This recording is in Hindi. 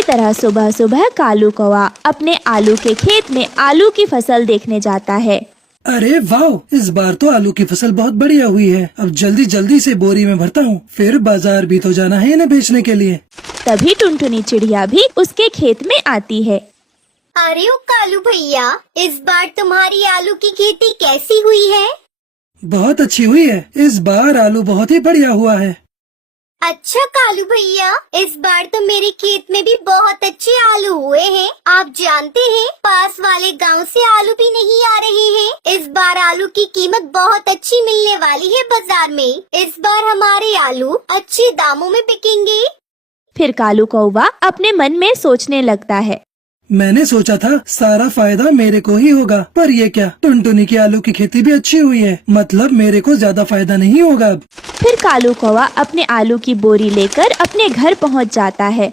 इसी तरह सुबह सुबह कालू कौवा अपने आलू के खेत में आलू की फसल देखने जाता है। अरे वाह, इस बार तो आलू की फसल बहुत बढ़िया हुई है। अब जल्दी जल्दी से बोरी में भरता हूँ, फिर बाजार भी तो जाना है इन्हें बेचने के लिए। तभी टुनटुनी चिड़िया भी उसके खेत में आती है। अरे ओ कालू भैया, इस बार तुम्हारी आलू की खेती कैसी हुई है? बहुत अच्छी हुई है, इस बार आलू बहुत ही बढ़िया हुआ है। अच्छा कालू भैया, इस बार तो मेरे खेत में भी बहुत अच्छे आलू हुए हैं। आप जानते हैं, पास वाले गांव से आलू भी नहीं आ रहे हैं। इस बार आलू की कीमत बहुत अच्छी मिलने वाली है बाजार में। इस बार हमारे आलू अच्छे दामों में बिकेंगे। फिर कालू कौवा अपने मन में सोचने लगता है, मैंने सोचा था सारा फायदा मेरे को ही होगा, पर ये क्या, टुनटुनी की आलू की खेती भी अच्छी हुई है, मतलब मेरे को ज्यादा फायदा नहीं होगा अब। फिर कालू कौवा अपने आलू की बोरी लेकर अपने घर पहुंच जाता है